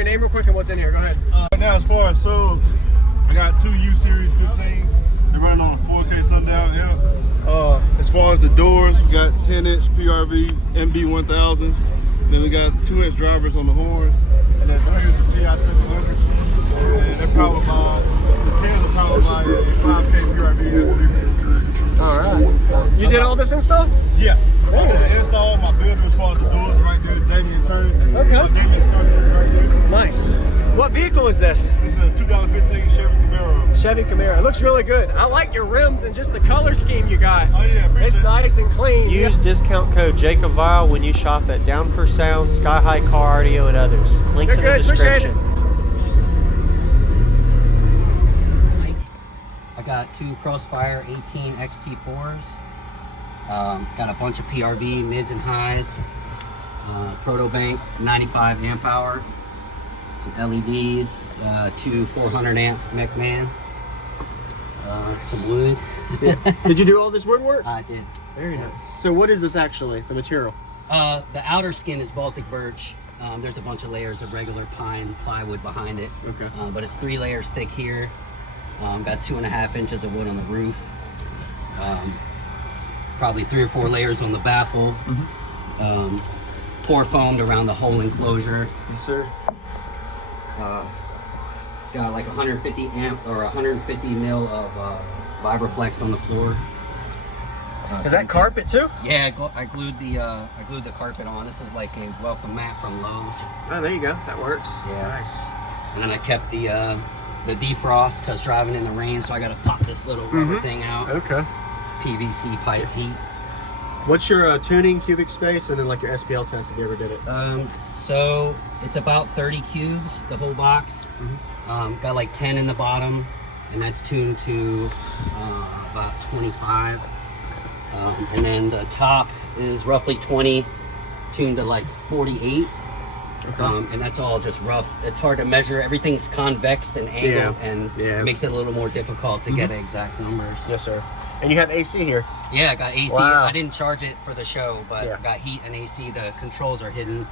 your name real quick and what's in here. Go ahead. Now, as far as subs, I got two U Series 15s. They're running on a 4K sundown amp. As far as the doors, we got 10-inch PRV MB1000s. Then we got 2-inch drivers on the horns. And then 2 the TI 700s. And they're powered by, the 10s are powered by a 5K PRV amp. All right. You did all this install? Yeah. Very I did nice. the install. My builder as far as the doors right there, Damien Turn. Okay. Damien's contact right there. Nice. What vehicle is this? This is a 2015 Chevy Camaro. Chevy Camaro. It looks really good. I like your rims and just the color scheme you got. Oh yeah, appreciate It's nice and clean. Use discount code JACOBVIRAL when you shop at Down for Sound, Sky High Car Audio, and others. Links in the description. I got two Crossfire 18 XT4s. Got a bunch of PRV mids and highs. Protobank 95 amp hour. Some LEDs. Two 400 amp McMahon. Some wood. Did you do all this woodwork? I did. Very nice. So what is this actually, the material? The outer skin is Baltic birch. There's a bunch of layers of regular pine plywood behind it. Okay. But it's 3 layers thick here. Got 2.5 inches of wood on the roof. Probably 3 or 4 layers on the baffle. Pour foamed around the whole enclosure. Yes, sir. Got like 150 amp or 150 mil of Vibraflex on the floor. Is that carpet too? Yeah, I glued the carpet on. This is like a welcome mat from Lowe's. Oh, there you go. That works. Yeah. Nice. And then I kept the defrost because driving in the rain, so I got to pop this little rubber thing out. Okay. PVC pipe heat. What's your tuning cubic space and then like your SPL test if you ever did it? So it's about 30 cubes, the whole box. Got like 10 in the bottom, and that's tuned to about 25. And then the top is roughly 20, tuned to like 48. Okay. And that's all just rough. It's hard to measure. Everything's convex and angled, and it makes it a little more difficult to get exact numbers. Yes, sir. And you have AC here? Yeah, I got AC. Wow. I didn't charge it for the show, but got heat and AC. The controls are hidden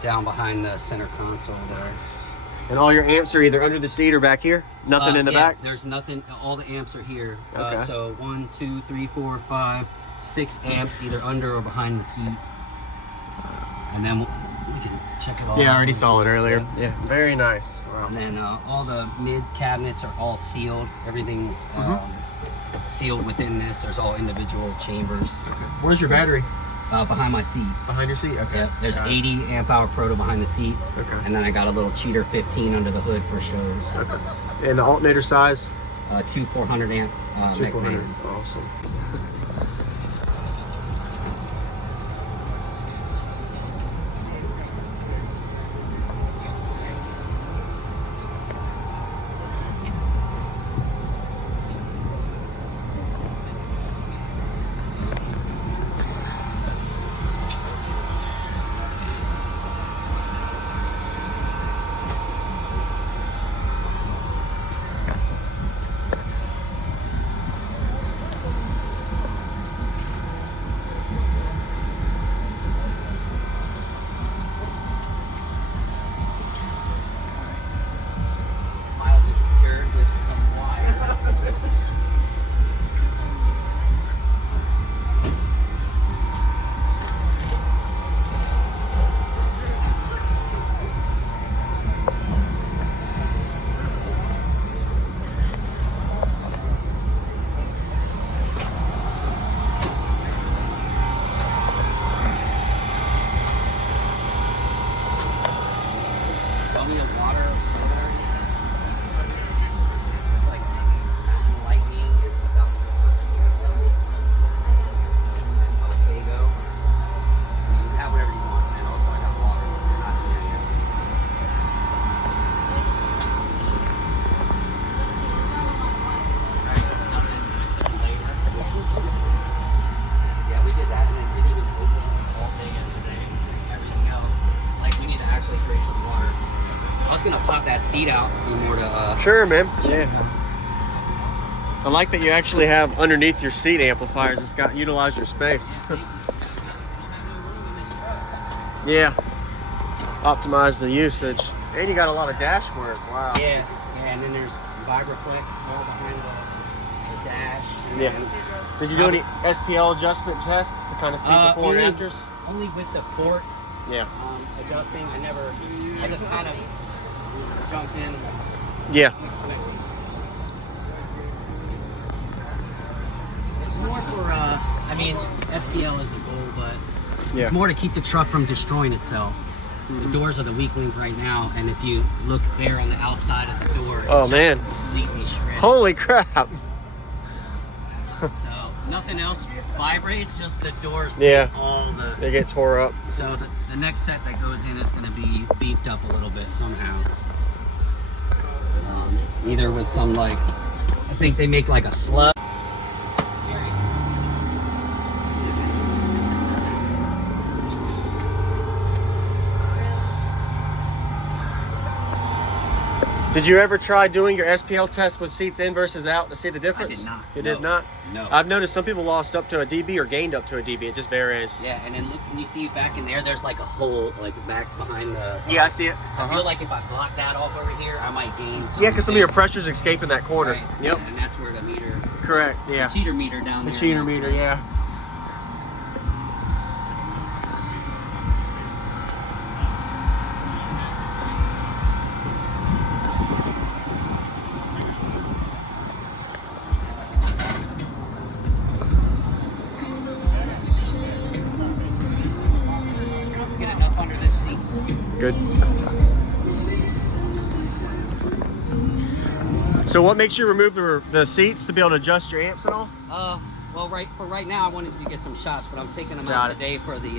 down behind the center console there. Nice. And all your amps are either under the seat or back here? Nothing in the back? There's nothing. All the amps are here. Okay. So 1, 2, 3, 4, 5, 6 amps either under or behind the seat. And then we can check it all out. Yeah, I already saw it earlier. Yeah, very nice. Wow. And then all the mid cabinets are all sealed. Everything's sealed within this. There's all individual chambers. Where's your battery? Behind my seat. Behind your seat? Okay. Yeah, there's 80 amp hour proto behind the seat. Okay. And then I got a little cheater 15 under the hood for shows. Okay. And the alternator size? Two 400 amp. 400. McMahon. Awesome. Mildly secured with some wire. Tell me of water or soda. It's like lightning without the okay, go. You can have whatever you want, and also I got water. You're not in there yet. Alright, nothing. Except later. Yeah, we did that, and then didn't even open all day yesterday. Everything else, like we need to actually drink some water. I was gonna pop that seat out more to Sure, man. Yeah. I like that you actually have underneath your seat amplifiers. It's got utilize your space. Yeah. Optimize the usage. And you got a lot of dash work. Wow. Yeah, and then there's Vibraflex all behind the dash. And Yeah. then Did you do any SPL adjustment tests to kind of see before only, and afters? Only with the port Yeah. adjusting. I just kind of jumped in. Yeah. It's more for, I mean, SPL is a goal, but Yeah. it's more to keep the truck from destroying itself. The doors are the weak link right now, and if you look there on the outside of the door, Oh, it's man. just completely shredded. Holy crap. So nothing else vibrates, just the doors. Yeah. Take all the. They get tore up. So the next set that goes in is going to be beefed up a little bit somehow. Either with some I think they make like a slug. Did you ever try doing your SPL test with seats in versus out to see the difference? I did not. You No. did not? No. I've noticed some people lost up to a dB or gained up to a dB. It just varies. Yeah, and then look, can you see back in there? There's like a hole, back behind the. Yeah, I see it. I feel like if I block that off over here, I might gain some. Yeah, because some of your pressure's escaping that corner. Right. Yep. Yeah, and that's where the meter, Correct. Yeah. the cheater meter down The there. cheater meter, yeah. Get enough under this seat. Good. So what makes you remove the seats to be able to adjust your amps and all? Well, right now, I wanted to get some shots, but I'm taking them Got out it. today for the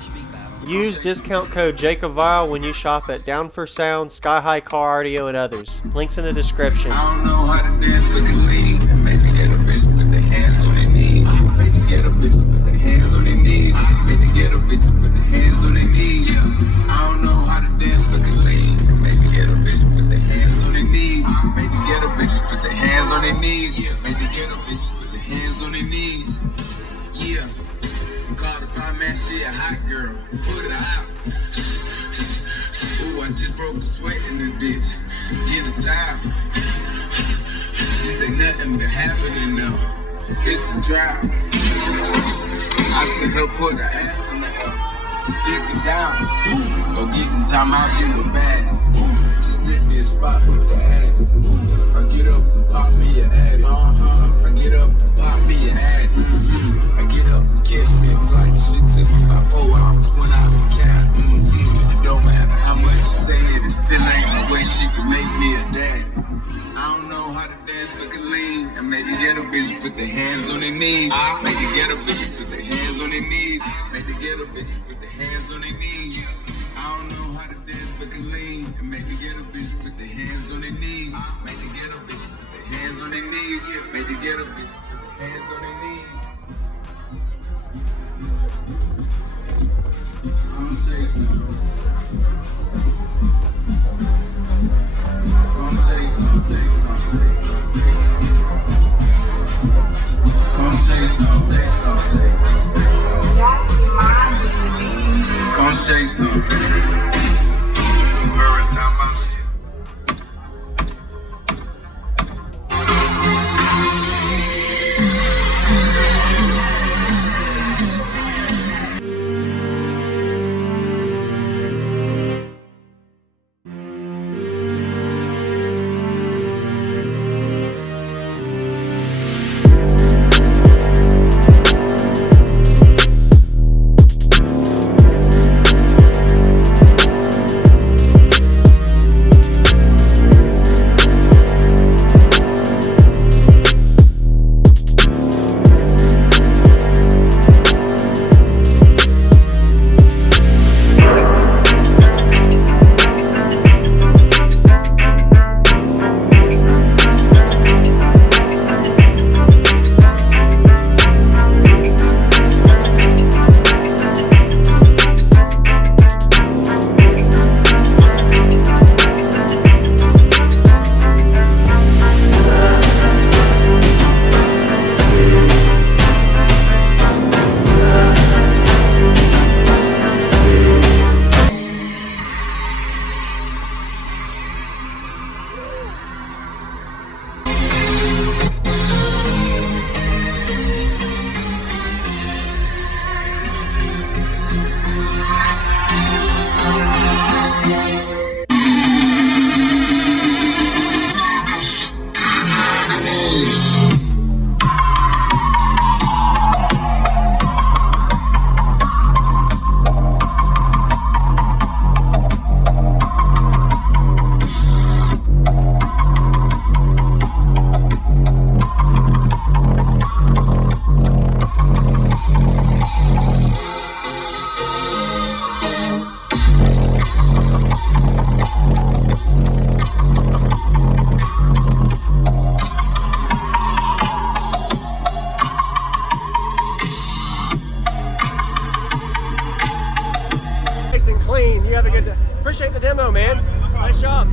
street battle. Use discount code JACOBVIRAL when you shop at Down for Sound, Sky High Car Audio, and others. Links in the description. I don't know how to dance, but can lean. Maybe get a bitch, put the hands on their knees. Maybe get a bitch, put the hands on their knees. Maybe get a bitch, put the hands on their knees. I don't know how to dance, but can lean. Maybe get a bitch, put the hands on their knees. Maybe get a bitch, put the hands on their knees. Maybe get a bitch, put the hands on their knees. Yeah. Call the fine man, she a hot girl. Put it out. Ooh, I just broke a sweat in the bitch. Get a towel. She said nothing been happening now. It's a drought. I took her, put her ass in the air. Kick it down. Go get in time out, you a baddie. Just sit there, spot with the addy. I get up and pop me an addy. I get up and pop me an addy. I get up and catch me a flight. She took me by 4 hours when I was capped. It don't matter how much she said, it still ain't no way she can make me a daddy. I don't know how to dance, but can lean. And maybe get a bitch, put their hands on their knees. Maybe get a bitch, put their hands on their knees. Maybe get a bitch, put their hands on their knees. I don't know how to dance, but can lean. And maybe get a bitch, put their hands on their knees. Maybe get a bitch, put their hands on their knees. Maybe get a bitch, put their hands on their knees. Come say something. Come say something. Come say something. Come say something. clean. You have a good day. Appreciate the demo, man. Nice job.